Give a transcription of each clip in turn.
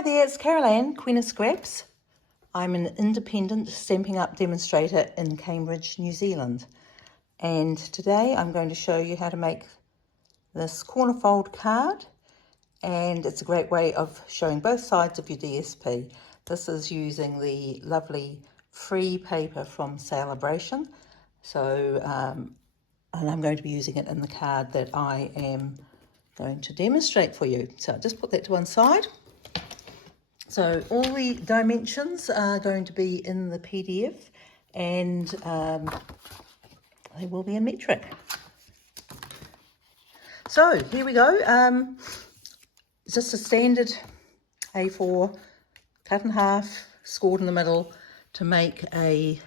Hi there, it's Caroline, Queen of Scraps. I'm an independent Stampin' Up demonstrator in Cambridge, New Zealand. And today I'm going to show you how to make this corner fold card. And it's a great way of showing both sides of your DSP. This is using the lovely free paper from Celebration. So, and I'm going to be using it in the card that I am going to demonstrate for you. So just put that to one side. So all the dimensions are going to be in the PDF, and they will be in metric. So here we go. It's just a standard A4 cut in half, scored in the middle to make a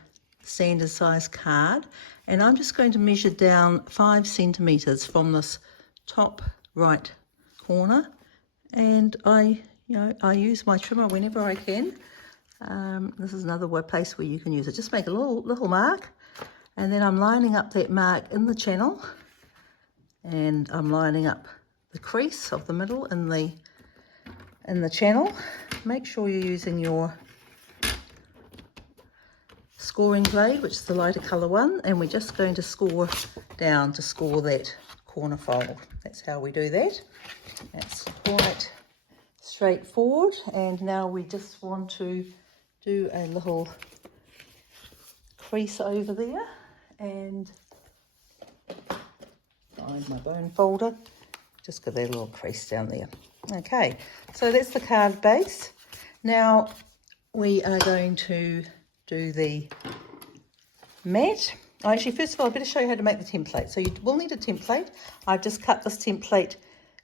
standard size card. And I'm just going to measure down 5 centimeters from this top right corner, and I use my trimmer whenever I can. This is another place where you can use it. Just make a little mark, and then I'm lining up that mark in the channel, and I'm lining up the crease of the middle in the channel. Make sure you're using your scoring blade, which is the lighter colour one, and we're just going to score down to score that corner fold. That's how we do that. That's quite straightforward. And now we just want to do a little crease over there and find my bone folder. Just give that a little crease down there. Okay, so that's the card base. Now we are going to do the mat. Actually, first of all, I better show you how to make the template. So you will need a template. I've just cut this template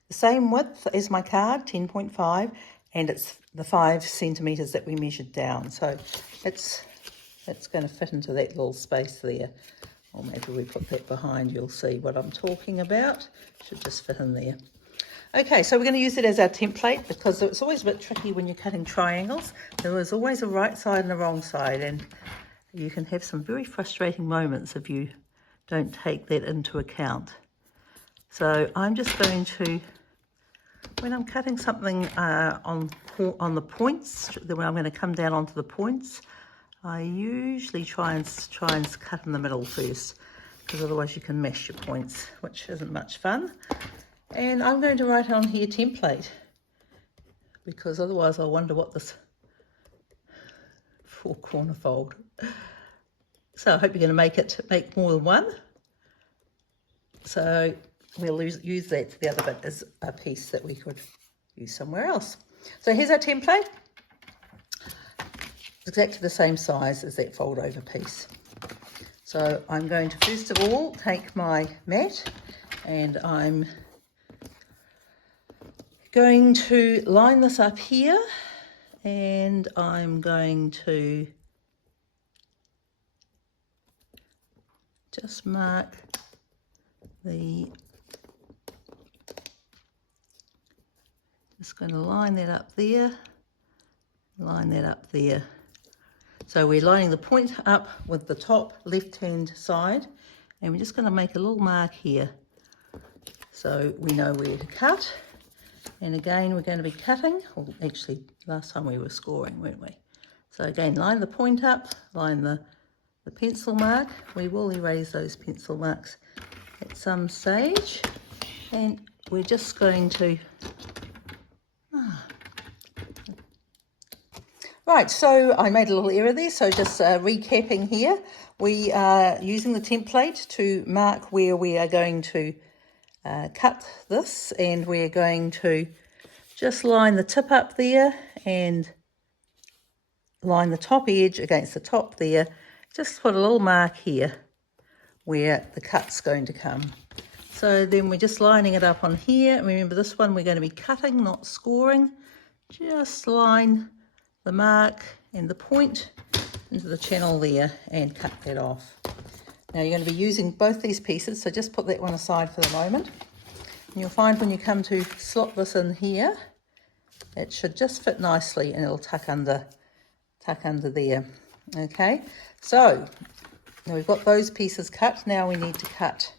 the same width as my card, 10.5, and it's the 5 centimeters that we measured down. So it's going to fit into that little space there. Or maybe we put that behind, you'll see what I'm talking about. Should just fit in there. Okay, so we're going to use it as our template because it's always a bit tricky when you're cutting triangles. There is always a right side and a wrong side, and you can have some very frustrating moments if you don't take that into account. So I'm just going to, when I'm cutting something on the points, then I'm going to come down onto the points, I usually try and cut in the middle first, because otherwise you can mash your points, which isn't much fun. And I'm going to write on here template, because otherwise I'll wonder what this four corner fold. So I hope you're going to make more than one. So we'll use that. The other bit is a piece that we could use somewhere else. So here's our template. It's exactly the same size as that fold over piece. So I'm going to first of all take my mat, and I'm going to line this up here, and I'm going to just mark just going to line that up there, line that up there. So we're lining the point up with the top left-hand side, and we're just going to make a little mark here so we know where to cut. And again, we're going to be cutting, or actually last time we were scoring, weren't we? So again, line the point up, line the pencil mark. We will erase those pencil marks at some stage, and we're just going to Right, so I made a little error there, so just recapping here. We are using the template to mark where we are going to cut this, and we're going to just line the tip up there and line the top edge against the top there. Just put a little mark here where the cut's going to come. So then we're just lining it up on here. Remember, this one we're going to be cutting, not scoring. Just line the mark and the point into the channel there and cut that off. Now you're going to be using both these pieces, so just put that one aside for the moment. And you'll find when you come to slot this in here, it should just fit nicely, and it'll tuck under there. Okay, so now we've got those pieces cut. Now we need to cut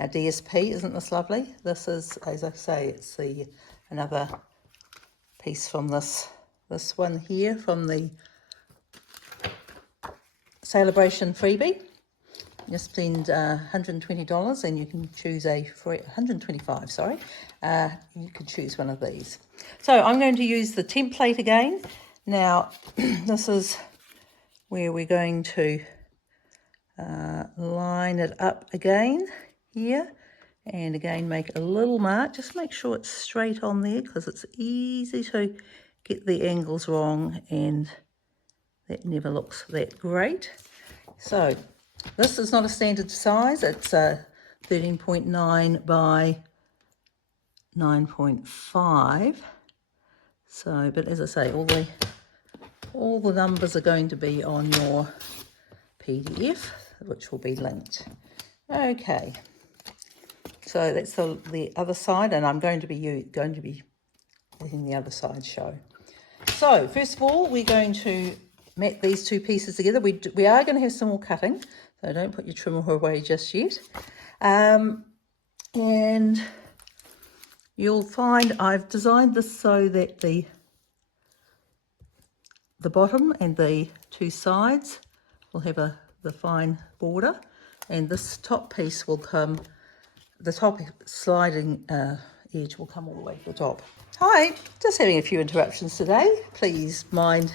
our DSP. Isn't this lovely? This is, as I say, it's another piece from this one here from the Celebration freebie. You spend $120 and you can choose a free, $125, sorry. You can choose one of these. So I'm going to use the template again. Now, this is where we're going to line it up again here. And again, make a little mark. Just make sure it's straight on there because it's easy to get the angles wrong and that never looks that great. So this is not a standard size. It's 13.9 by 9.5. So, but as I say, all the numbers are going to be on your PDF, which will be linked. Okay. So that's the other side, and I'm going to be letting the other side show. So first of all, we're going to mat these two pieces together. We are going to have some more cutting, so don't put your trimmer away just yet. And you'll find I've designed this so that the bottom and the two sides will have the fine border, and this top piece will come. The top sliding edge will come all the way to the top. Hi, just having a few interruptions today. Please mind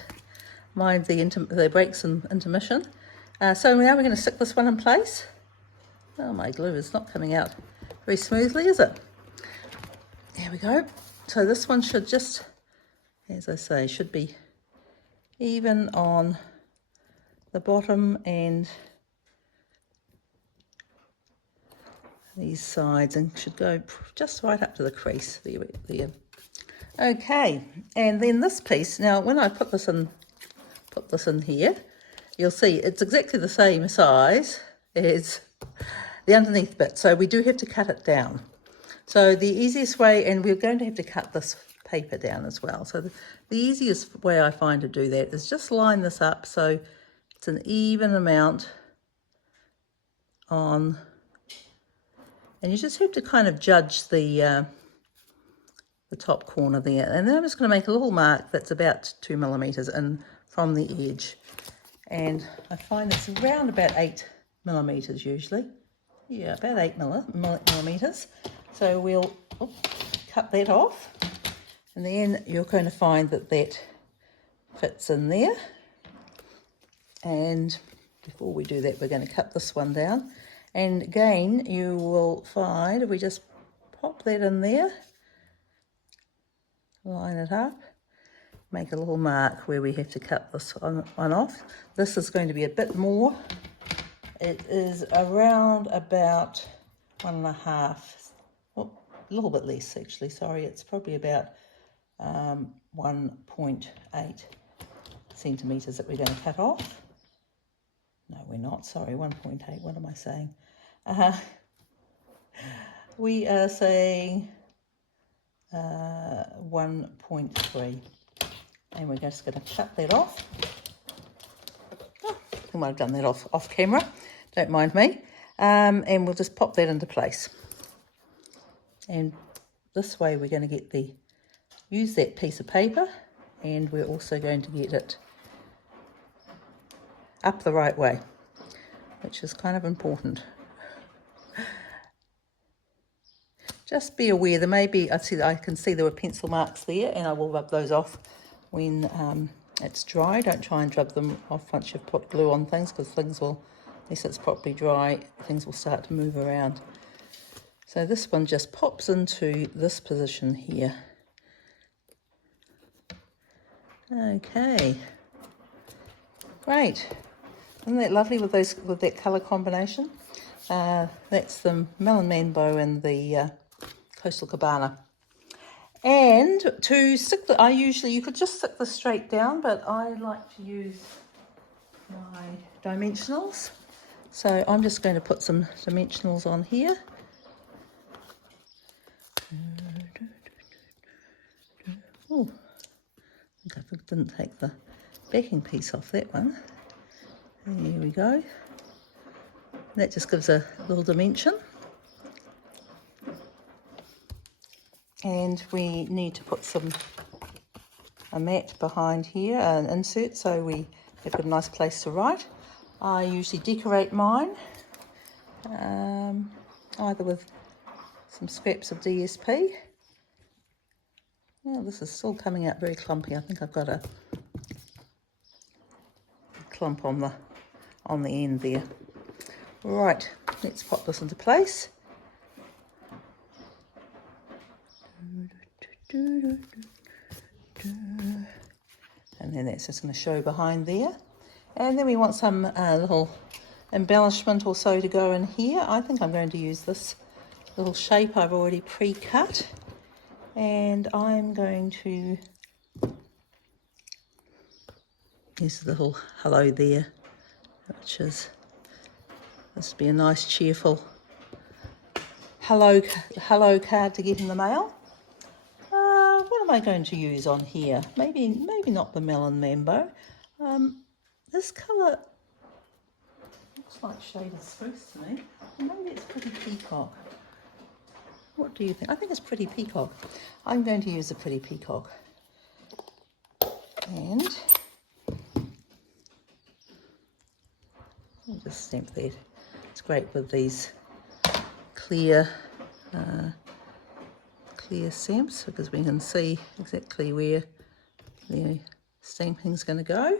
the breaks and intermission. So now we're going to stick this one in place. Oh, my glue is not coming out very smoothly, is it? There we go. So this one should just, as I say, should be even on the bottom and these sides, and should go just right up to the crease there. Okay, and then this piece, now when I put this in here, you'll see it's exactly the same size as the underneath bit, so we do have to cut it down. So the easiest way, and we're going to have to cut this paper down as well, so the easiest way I find to do that is just line this up so it's an even amount on. And you just have to kind of judge the top corner there. And then I'm just going to make a little mark that's about 2 millimeters in from the edge. And I find it's around about 8 millimeters usually. Yeah, about 8 millimeters. So we'll cut that off. And then you're going to find that fits in there. And before we do that, we're going to cut this one down. And again, you will find if we just pop that in there, line it up, make a little mark where we have to cut this one off. This is going to be a bit more. It is around about 1.5, well, a little bit less actually, sorry. It's probably about 1.8 centimetres that we're going to cut off. No, we're not, sorry, 1.8, what am I saying? We are saying 1.3, and we're just going to cut that off. Oh, I might have done that off camera, don't mind me. And we'll just pop that into place. And this way we're going to use that piece of paper, and we're also going to get it up the right way, which is kind of important. Just be aware, there may be, I can see there were pencil marks there, and I will rub those off when it's dry. Don't try and rub them off once you've put glue on things, because things will, unless it's properly dry, things will start to move around. So this one just pops into this position here. Okay, great. Isn't that lovely with that colour combination? That's the Melon Manbo and the Coastal Cabana. And to stick you could just stick this straight down, but I like to use my dimensionals. So I'm just going to put some dimensionals on here. Oh, I think I didn't take the backing piece off that one. There we go. That just gives a little dimension. And we need to put some mat behind here, an insert, so we have got a nice place to write. I usually decorate mine either with some scraps of DSP. Well, this is still coming out very clumpy. I think I've got a clump on the end there. Right, let's pop this into place. And then that's just going to show behind there. And then we want some little embellishment or so to go in here. I think I'm going to use this little shape I've already pre-cut. And I'm going to use the little hello there, which is, this would be a nice cheerful hello card to get in the mail. What am I going to use on here? Maybe not the melon mambo. This colour looks like shaded spruce to me. Maybe it's pretty peacock. What do you think? I think it's pretty peacock. I'm going to use a pretty peacock. And I'll just stamp that. It's great with these clear stamps because we can see exactly where the stamping's going to go.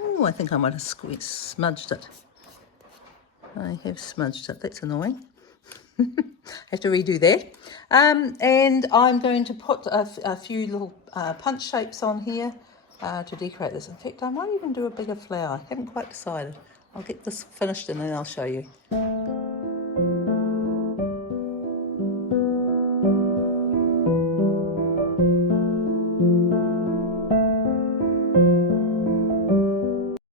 Oh, I think I might have smudged it. I have smudged it. That's annoying. I have to redo that. And I'm going to put a few little punch shapes on here to decorate this. In fact, I might even do a bigger flower. I haven't quite decided. I'll get this finished and then I'll show you.